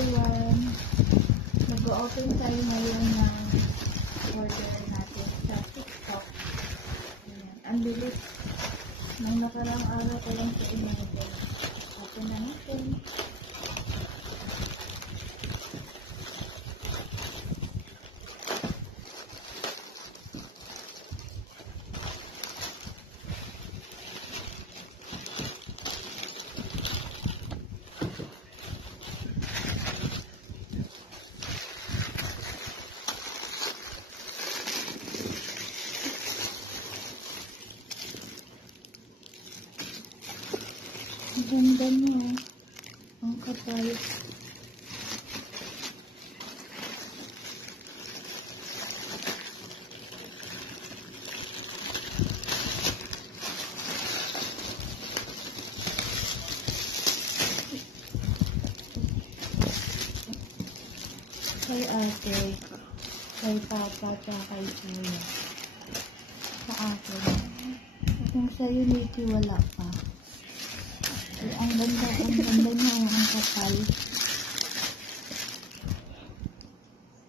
everyone! Mag-o-open tayo ngayon ng order natin sa TikTok. Ayan. Ang bilis. Nang nakarang araw ko lang sa in-order. Open na natin. Ganda niya. Ang kapal. Kay ate, kay papa, at kay kuya. Sa akin. Kung sa'yo, Nikki, wala pa. Ang ganda niya, ang kapal.